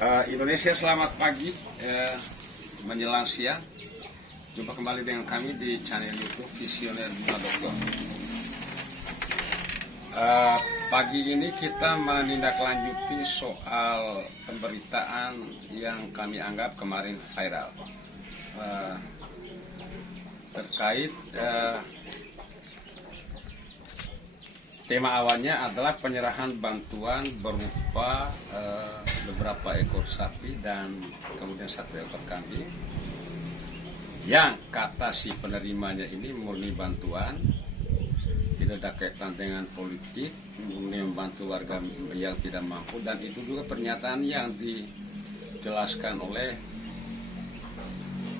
Indonesia, selamat pagi menjelang siang. Jumpa kembali dengan kami di channel YouTube Visioner Bunga Dokter. Pagi ini kita menindaklanjuti soal pemberitaan yang kami anggap kemarin viral terkait tema awalnya adalah penyerahan bantuan berupa beberapa ekor sapi dan kemudian 1 ekor kambing yang kata si penerimanya ini murni bantuan, tidak ada kaitan dengan politik, murni membantu warga yang tidak mampu. Dan itu juga pernyataan yang dijelaskan oleh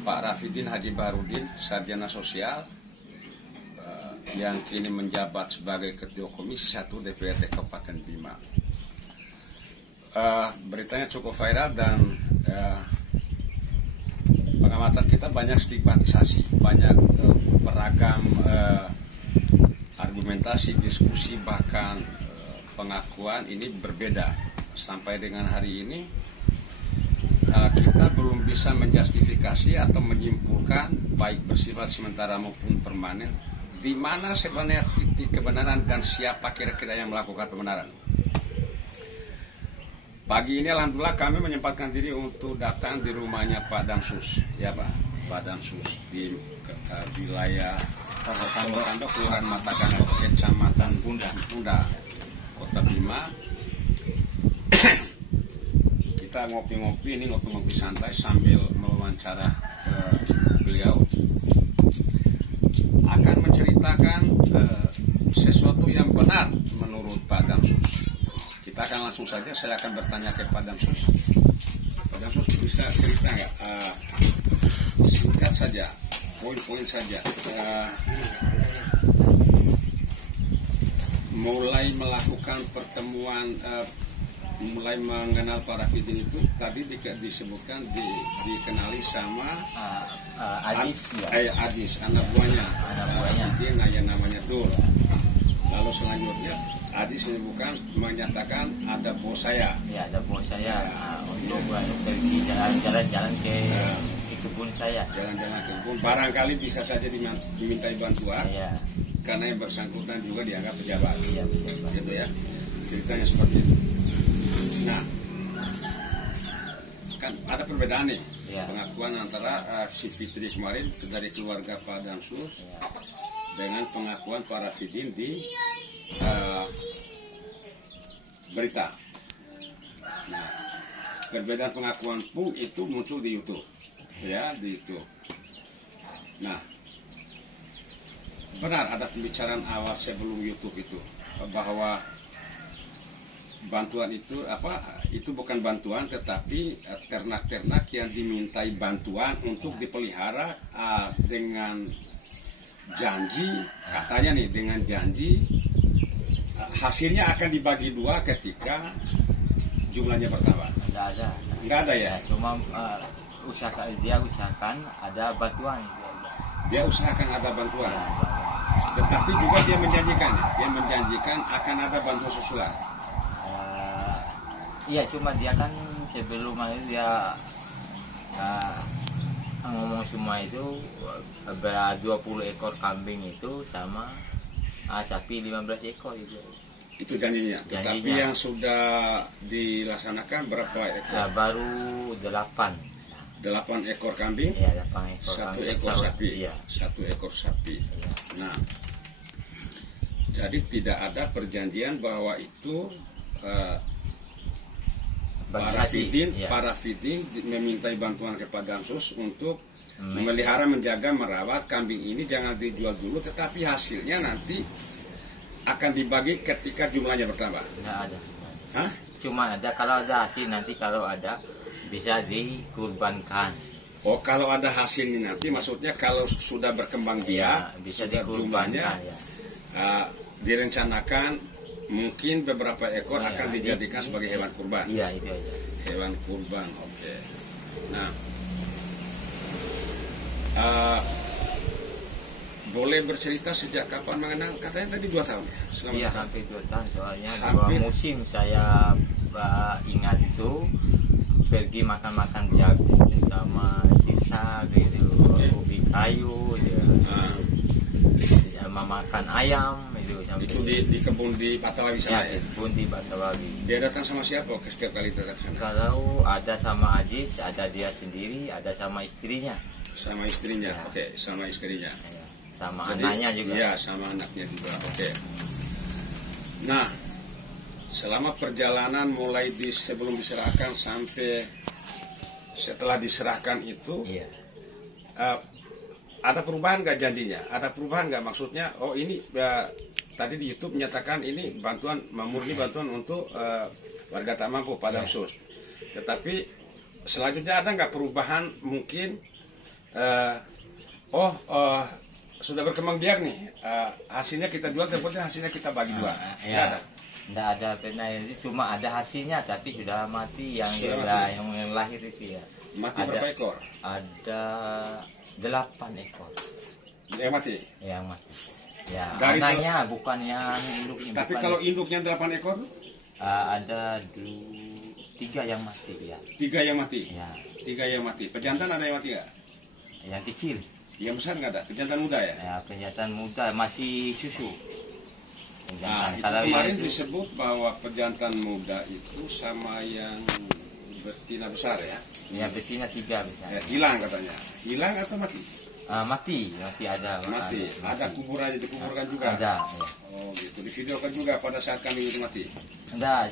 Pak Rafidin Haji Baharudin, Sarjana Sosial, yang kini menjabat sebagai Ketua Komisi 1 DPRD Kabupaten Bima. Beritanya cukup viral dan pengamatan kita banyak stigmatisasi, banyak beragam argumentasi, diskusi, bahkan pengakuan ini berbeda. Sampai dengan hari ini kita belum bisa menjustifikasi atau menyimpulkan baik bersifat sementara maupun permanen di mana sebenarnya titik kebenaran dan siapa kira-kira yang melakukan pembenaran. Pagi ini alhamdulillah kami menyempatkan diri untuk datang di rumahnya Pak Damsus, ya Pak Damsus di wilayah Tando, Kelurahan Matakana, Kecamatan Bunda, Kota Bima. Kita ngopi-ngopi santai sambil mewawancara beliau. Akan menceritakan sesuatu yang benar menurut Pak Damsus. Kita akan langsung saja, saya akan bertanya ke Pak Damsus. Pak Damsus bisa cerita nggak? Singkat saja, poin-poin saja. Mulai melakukan pertemuan, mulai mengenal Pak Rafidin itu tadi disebutkan dikenali sama Adis, Adis, anak buahnya. Dia namanya Dul. Lalu selanjutnya Adis menyatakan ada bos saya. Ya, ada bos saya. Untuk pergi jalan-jalan ke kebun saya. Jalan-jalan ke kebun. Barangkali bisa saja dimintai bantuan. Ya. Karena yang bersangkutan juga dianggap pejabat. Ya, pejabat. Gitu ya. Ceritanya seperti itu. Nah, kan ada perbedaan nih, ya. Pengakuan antara si Fitri kemarin dari keluarga Pak Damsus dengan pengakuan Pak Rafidin di berita. Nah, perbedaan pengakuan pun itu muncul di YouTube, ya di YouTube. Nah, benar ada pembicaraan awal sebelum YouTube itu bahwa bantuan itu itu bukan bantuan tetapi ternak-ternak yang dimintai bantuan untuk dipelihara dengan janji, katanya nih dengan janji hasilnya akan dibagi 2 ketika jumlahnya bertambah. Nggak ada ya? Cuma dia usahakan ada bantuan. Dia usahakan ada bantuan. Tetapi juga dia menjanjikan akan ada bantuan susulan. Iya, cuma dia kan sebelum itu dia ngomong semua itu 20 ekor kambing itu sama sapi 15 ekor itu. Itu janjinya. Tapi yang sudah dilaksanakan berapa ekor? Baru 8. 8 ekor kambing? Iya, 8 ekor. 1 ekor sapi. Iya. 1 ekor sapi. Iya. Nah, jadi tidak ada perjanjian bahwa itu Pak Rafidin memintai bantuan kepada Damsus untuk memelihara, menjaga, merawat kambing ini jangan dijual dulu, tetapi hasilnya nanti akan dibagi ketika jumlahnya bertambah. Nggak ada. Hah? Cuma ada kalau ada hasil nanti kalau ada bisa dikurbankan. Oh, kalau ada hasilnya nanti maksudnya kalau sudah berkembang biak, bisa sudah jumlahnya direncanakan. Mungkin beberapa ekor akan dijadikan sebagai hewan kurban. Iya, itu aja. Hewan kurban, oke. Nah, boleh bercerita sejak kapan mengenal? Katanya tadi 2 tahun ya? Iya, hampir 2 tahun. Soalnya 2 musim saya ingat itu pergi makan-makan jagung sama sisa gitu, ubi kayu gitu. Sama makan ayam itu sampai Itu di kebun di Patalawi sana ya? kebun di Batawali. Dia datang sama siapa ke setiap kali datang ke sana? Kalau ada sama Ajis, ada dia sendiri, ada sama istrinya. Sama istrinya, Ya. oke, sama istrinya. Sama Jadi, anaknya juga. Iya, sama anaknya juga, oke. Nah, selama perjalanan mulai sebelum diserahkan sampai setelah diserahkan itu, Iya. ada perubahan nggak janjinya? Ada perubahan nggak maksudnya? Oh ini tadi di YouTube menyatakan ini bantuan murni bantuan untuk warga tak mampu pada khusus. Tetapi selanjutnya ada nggak perubahan mungkin? Sudah berkembang biak nih, hasilnya kita jual, tapi hasilnya kita bagi dua. Nggak ada. Nggak ada pernah itu, cuma ada hasilnya tapi sudah mati yang Sudah yang lahir itu ya. Mati Ada- berapa ekor? Ada 8 ekor Yang mati. yang mati. Ya, Dari anaknya bukan yang induknya. Tapi bukan. kalau induknya 8 ekor, Ada 3 yang mati ya. 3 yang mati. Ya, 3 yang mati. Pejantan ada yang mati nggak? yang kecil. Yang besar nggak ada. Pejantan muda ya. Ya, penyataan muda masih susu. Nah, Penjantan. itu Kalau kemarin yang itu, disebut bahwa pejantan muda itu sama yang betina besar ya. ya betina 3 bisa. Ya, hilang katanya. Hilang atau mati? Mati ada. Mati. Ada kuburannya dikuburkan juga. Ada. Ya. Oh gitu. Divideokan juga pada saat kami itu mati. Enggak,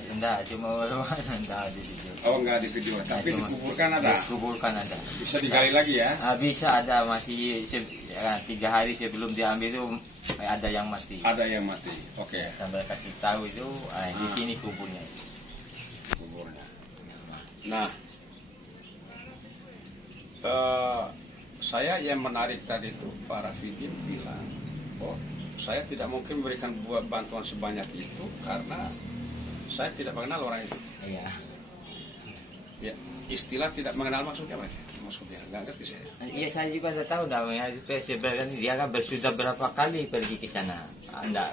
cuma enggak di situ. Oh nggak di video, tapi cuma- dikuburkan ada. Dikuburkan ada. Bisa digali lagi ya. Bisa ada masih 3 hari sebelum diambil itu ada yang mati. Ada yang mati. Oke. Sambil kasih tahu itu di sini kuburnya. Kuburnya. Nah, saya yang menarik tadi itu Pak Rafidin bilang, oh saya tidak mungkin memberikan bantuan sebanyak itu karena saya tidak mengenal orang itu. Iya. Ya, istilah tidak mengenal maksudnya apa? Maksudnya nggak ngerti saya. Iya, saya juga tidak tahu namanya. Sebenarnya dia kan sudah berapa kali pergi ke sana. Anda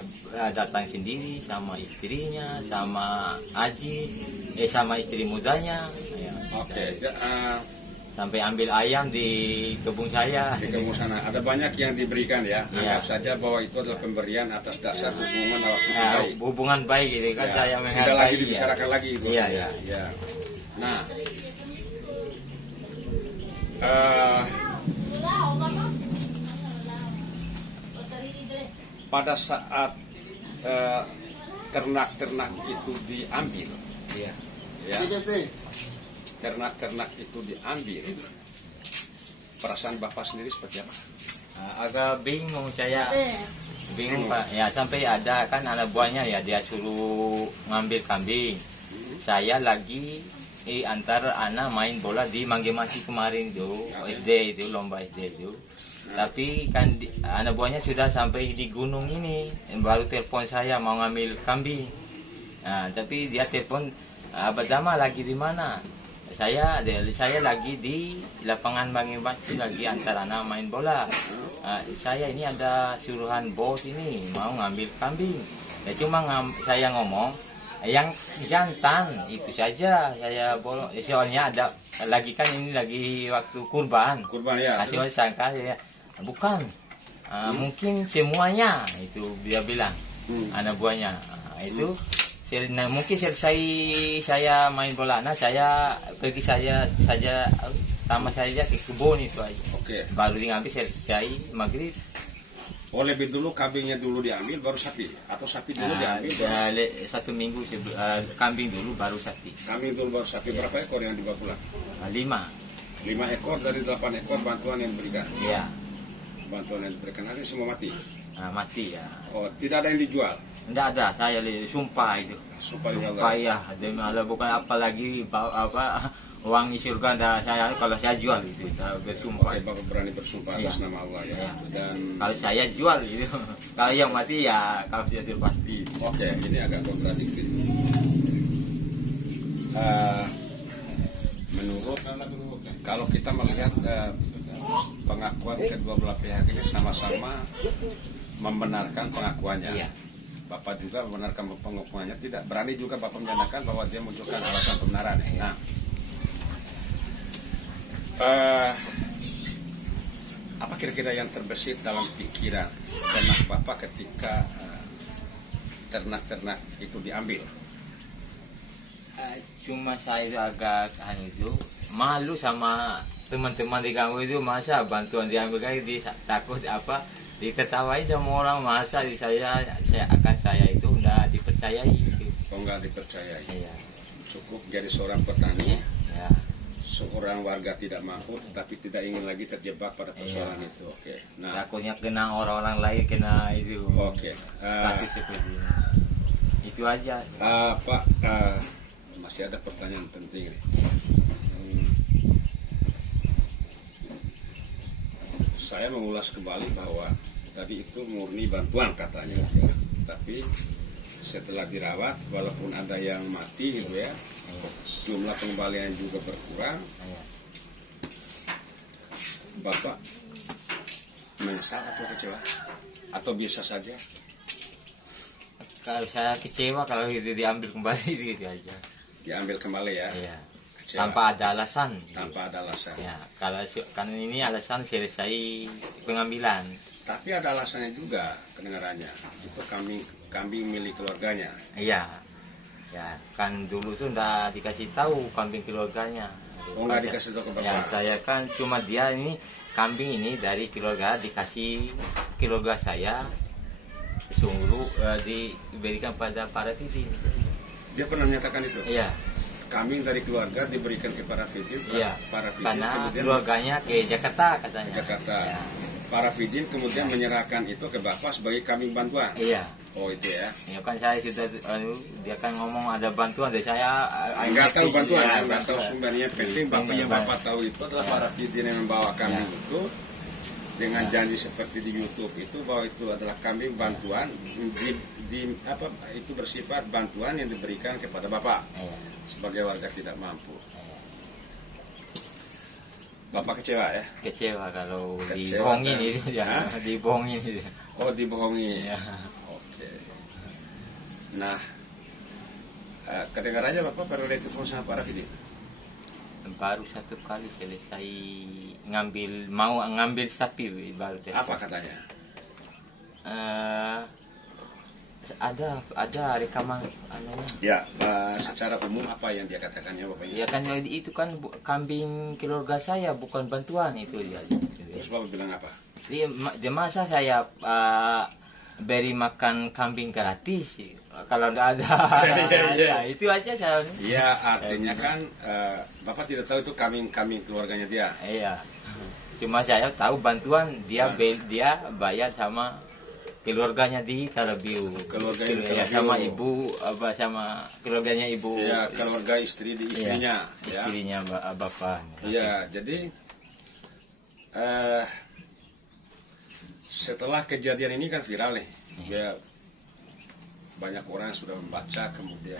datang sendiri sama istrinya, sama Aji, sama istri mudanya. Ya. Oke. Sampai ambil ayam di kebun saya. Di kebun sana ada banyak yang diberikan ya. Iya. Anggap saja bahwa itu adalah pemberian atas dasar hubungan waktu Ya, baik. hubungan baik gitu kan, Ya, saya tidak menghargai. lagi dibicarakan lagi itu. Iya, ya. iya. Nah, pada saat ternak-ternak itu diambil, Iya. ya, ternak-ternak itu diambil, perasaan Bapak sendiri seperti apa? Agak bingung saya. Bingung Pak. Ya sampai ada kan anak buahnya ya, dia suruh ngambil kambing. Saya lagi antar anak main bola di Manggemasi kemarin tuh, SD itu, lomba SD itu. Tapi kan anak buahnya sudah sampai di gunung ini, baru telepon saya mau ngambil kambing. Nah, tapi dia telepon, Abah Dama lagi di mana? Saya lagi di lapangan Manggemasi lagi antar anak main bola. Saya ini ada suruhan bos ini mau ngambil kambing. Ya cuma saya ngomong yang jantan itu saja saya bolong. Soalnya ada lagi kan ini lagi waktu kurban. Kurban ya. Hasil sangka ya bukan. Mungkin semuanya itu dia bilang anak buahnya. Itu mungkin selesai saya main bola, saya pergi saja sama saya ke kebun itu aja. Oke. Baru diambil selesai maghrib. Oh, lebih dulu kambingnya dulu diambil baru sapi atau sapi dulu diambil baru... 1 minggu kambing dulu baru sapi. Kambing dulu baru sapi. Berapa ekor yang dibawa pulang? 5. 5 ekor dari 8 ekor bantuan yang diberikan. Iya. Bantuan yang diberikan hari semua mati. Mati ya. Oh, tidak ada yang dijual. Enggak ada, saya sumpah itu. Sumpah demi Sumpah Allah. ya, demi Allah, bukan apa lagi uang surga dah saya kalau saya jual itu, saya bersumpah. Oke, Bapak berani bersumpah atas nama Allah ya. Iya. Dan Kalau saya jual gitu. Kalau yang mati ya kalau saya sudah pasti. oke, ini agak kontradiktif. Menurut kalau kita melihat pengakuan kedua belah pihak ini sama-sama membenarkan pengakuannya. Iya. Bapak juga membenarkan pengakuannya, tidak berani juga Bapak menyatakan bahwa dia menunjukkan alasan pembenaran. Iya. Nah, Apa kira-kira yang terbesit dalam pikiran benak Bapak ketika ternak-ternak itu diambil? Cuma saya itu agak malu sama teman-teman di kampung itu, masa bantuan diambil kan, takut apa diketawain sama orang, masa saya itu udah dipercayai gitu. Oh, nggak dipercayai. Iya. Cukup jadi seorang petani, Ya. seorang warga tidak mampu, tetapi tidak ingin lagi terjebak pada persoalan itu. Oke. Nah, Takutnya kena orang-orang lain, kena itu. oke. Kasus seperti ini. Itu aja. Pak, masih ada pertanyaan penting nih. Saya mengulas kembali bahwa tadi itu murni bantuan katanya, ya. Tapi setelah dirawat, walaupun ada yang mati gitu ya, jumlah pengembalian juga berkurang. Bapak menyesal atau kecewa? Atau biasa saja? Kalau saya kecewa kalau itu diambil kembali gitu aja. Diambil kembali ya? Iya. Kecewa. Tanpa ada alasan. Tanpa ada alasan. Ya, kalau kan ini alasan selesai pengambilan. Tapi ada alasannya juga kedengarannya. Itu kambing milik keluarganya. Iya. Ya, kan dulu tuh udah dikasih tahu kambing keluarganya. Oh, nggak dikasih tahu ke Bapak? Ya, saya kan cuma dia ini kambing ini dari keluarga, dikasih keluarga saya, sungguh diberikan pada para Fidin. Dia pernah menyatakan itu? Iya. Kambing dari keluarga diberikan ke para Fidin. Iya. Para Fidin Karena kemudian keluarganya ke Jakarta katanya. Jakarta. Ya. Para Fidin kemudian menyerahkan itu ke Bapak sebagai kambing bantuan. Iya. Oh, itu ya. Ya kan saya sudah dia kan ngomong ada bantuan dari saya. Enggak tahu bantuan, ya, enggak tahu sumbernya. Penting Bapak yang Bapak tahu itu adalah Ya. para Fidin yang membawa kambing Ya. itu dengan Ya. janji seperti di YouTube itu bahwa itu adalah kambing bantuan itu bersifat bantuan yang diberikan kepada Bapak Iya. sebagai warga tidak mampu. Iya. Bapak kecewa ya? Kecewa kalau Kecewa, dibohongin kan? itu ya, Hah? dibohongin itu. Oh, dibohongi. Iya. Oke. Nah, kedengarannya Bapak pernah telepon sama para Fidin? Baru satu kali selesai mau ngambil sapi baru telepon. Apa katanya? Ada rekaman anunya. Ya, secara umum apa yang dia katakannya Bapaknya? Ya kan itu kan kambing keluarga saya, bukan bantuan itu dia. Terus Bapak bilang apa? Dia masa saya beri makan kambing gratis kalau tidak ada. Iya. Itu aja saya. Iya, artinya kan Bapak tidak tahu itu kambing keluarganya dia. Iya. Cuma saya tahu bantuan dia bayar sama keluarganya di Talabiu. Keluarganya di Ya, Talabiu. sama ibu sama keluarganya ibu. Ya, keluarga istrinya. Iya, istrinya bapak. Iya, jadi setelah kejadian ini kan viral nih. Ya, banyak orang yang sudah membaca, kemudian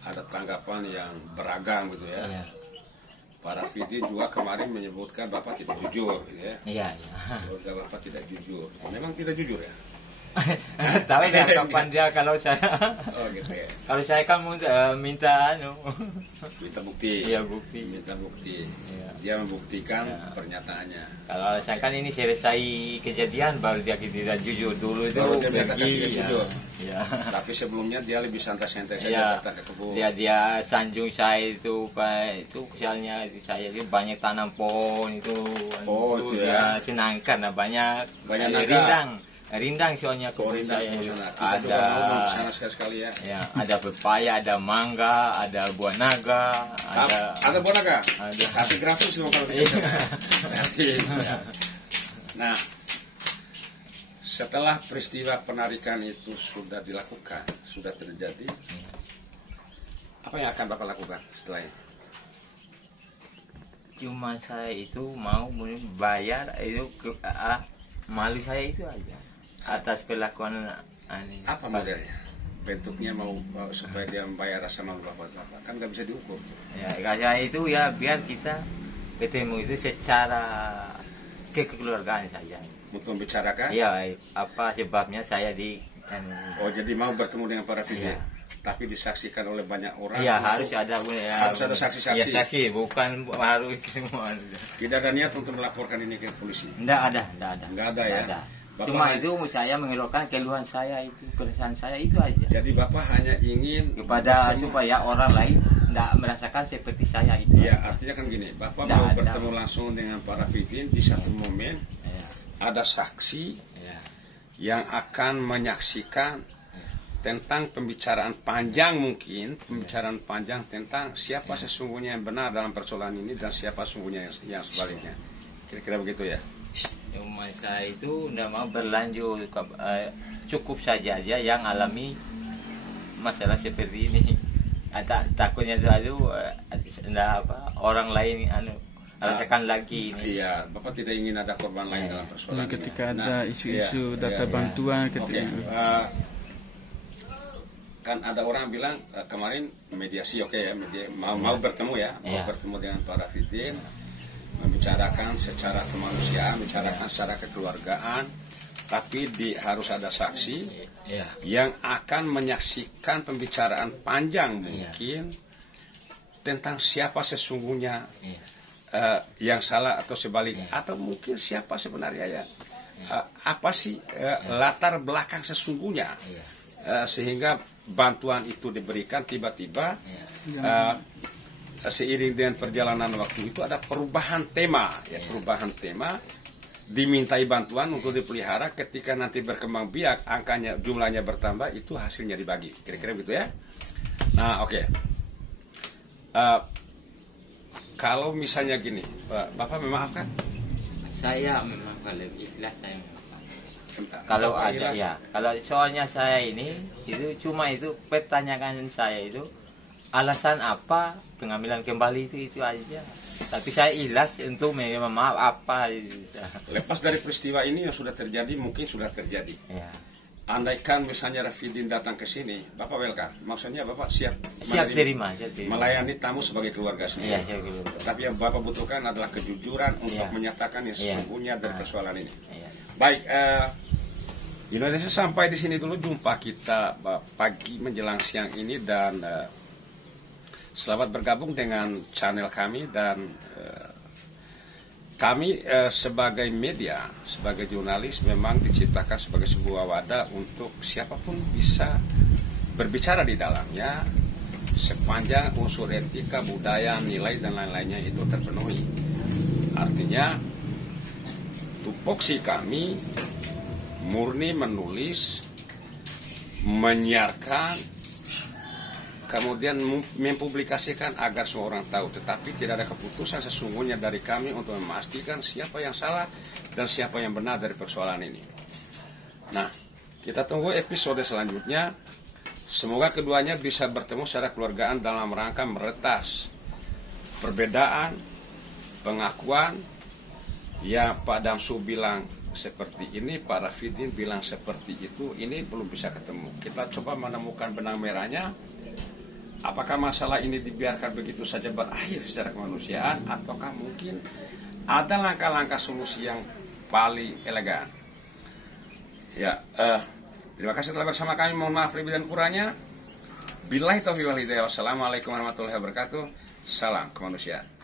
ada tanggapan yang beragam gitu ya. Iya. Para Fidin juga kemarin menyebutkan Bapak tidak jujur gitu ya. Iya. Keluarga Bapak tidak jujur. Memang tidak jujur ya? Tahu dia kapan dia kalau saya. Oh gitu ya. Kalau saya kan minta Minta bukti. Iya, bukti. Minta bukti. Iya. Dia membuktikan Ya. pernyataannya. Kalau saya kan ini selesai kejadian baru dia tidak jujur, dulu itu Baru dia menyatakan tidak ya. jujur. Ya. Tapi sebelumnya dia lebih santai-santai saja Ya, datang ke kebun. dia sanjung saya itu Pak, itu misalnya saya itu banyak tanam pohon itu. Oh, itu ya. Dia senangkan banyak Banyak rindang soalnya Oh, kebun rindang saya di itu. sana. Kita juga ngomong di sana Ada sekali-sekali ya. ya, ada pepaya, ada mangga, ada buah naga, Ada buah naga? Ada. Tapi gratis loh kalau di sana. Gratis. Ya. Nah, setelah peristiwa penarikan itu sudah dilakukan, sudah terjadi, apa yang akan Bapak lakukan setelah ini? Cuma saya itu mau bayar itu malu saya itu aja atas perlakuan ini. Apa modelnya? Bentuknya mau supaya dia membayar rasa malu Bapak, kan nggak bisa diukur. Ya, saya itu ya biar kita ketemu itu secara kekeluargaan saja. Untuk membicarakan? Ya, apa sebabnya saya di Oh, jadi mau bertemu dengan para Fidin? Iya. tapi disaksikan oleh banyak orang. Iya, harus ada harus ada saksi-saksi. Ya, saksi, bukan harus semua. Tidak ada niat untuk melaporkan ini ke polisi. Enggak ada. Enggak ada ya. Ada. Cuma itu saya mengeluarkan keluhan saya itu, keresahan saya itu aja. Jadi Bapak hanya ingin kepada supaya orang lain tidak merasakan seperti saya itu. Iya, artinya kan gini, Bapak mau bertemu langsung dengan para Fidin di satu momen, ada saksi yang akan menyaksikan tentang pembicaraan panjang mungkin, pembicaraan panjang tentang siapa sesungguhnya yang benar dalam persoalan ini dan siapa sesungguhnya yang sebaliknya. Kira-kira begitu ya? Cuma saya itu tidak mau berlanjut, cukup saja yang alami masalah seperti ini. Takutnya itu orang lain rasakan lagi ini. Iya, Bapak tidak ingin ada korban lain dalam persoalan ketika ini. ada isu-isu data bantuan ketika kan ada orang bilang kemarin mediasi mau bertemu ya, mau bertemu dengan para Fidin, membicarakan secara kemanusiaan, membicarakan secara kekeluargaan, tapi harus ada saksi yang akan menyaksikan pembicaraan panjang mungkin tentang siapa sesungguhnya yang salah atau sebaliknya, atau mungkin siapa sebenarnya apa sih latar belakang sesungguhnya sehingga bantuan itu diberikan tiba-tiba seiring dengan perjalanan waktu itu ada perubahan tema, perubahan tema, dimintai bantuan untuk dipelihara, ketika nanti berkembang biak, angkanya, jumlahnya bertambah, itu hasilnya dibagi, kira-kira begitu ya. Nah, oke. Kalau misalnya gini, Bapak memaafkan? Saya memaafkan, lebih ikhlas saya memaafkan. Kalau ada kalau soalnya saya ini itu cuma itu pertanyaan saya itu alasan apa pengambilan kembali itu aja. Tapi saya ikhlas untuk maaf apa itu. Lepas dari peristiwa ini yang sudah terjadi, mungkin sudah terjadi. Ya. Andaikan misalnya Rafidin datang ke sini, Bapak welcome. Maksudnya Bapak siap terima. Melayani tamu sebagai keluarga sendiri. Iya, tapi yang Bapak butuhkan adalah kejujuran untuk menyatakan yang sesungguhnya dari persoalan ini. Iya. Baik, Indonesia sampai di sini dulu jumpa kita pagi menjelang siang ini, dan selamat bergabung dengan channel kami, dan kami sebagai media, sebagai jurnalis memang diciptakan sebagai sebuah wadah untuk siapapun bisa berbicara di dalamnya sepanjang unsur etika, budaya, nilai dan lain-lainnya itu terpenuhi. Artinya tupoksi kami murni menulis, menyiarkan, kemudian mempublikasikan agar semua orang tahu. Tetapi tidak ada keputusan sesungguhnya dari kami untuk memastikan siapa yang salah dan siapa yang benar dari persoalan ini. Nah, kita tunggu episode selanjutnya. Semoga keduanya bisa bertemu secara keluargaan dalam rangka meretas perbedaan, pengakuan yang Pak Damsu bilang seperti ini, Pak Rafidin bilang seperti itu, ini belum bisa ketemu. Kita coba menemukan benang merahnya. Apakah masalah ini dibiarkan begitu saja berakhir secara kemanusiaan, ataukah mungkin ada langkah-langkah solusi yang paling elegan? Ya, terima kasih telah bersama kami. Mohon maaf lebih dan kurangnya. Billahi taufiq wal hidayah. Wassalamualaikum warahmatullahi wabarakatuh. Salam kemanusiaan.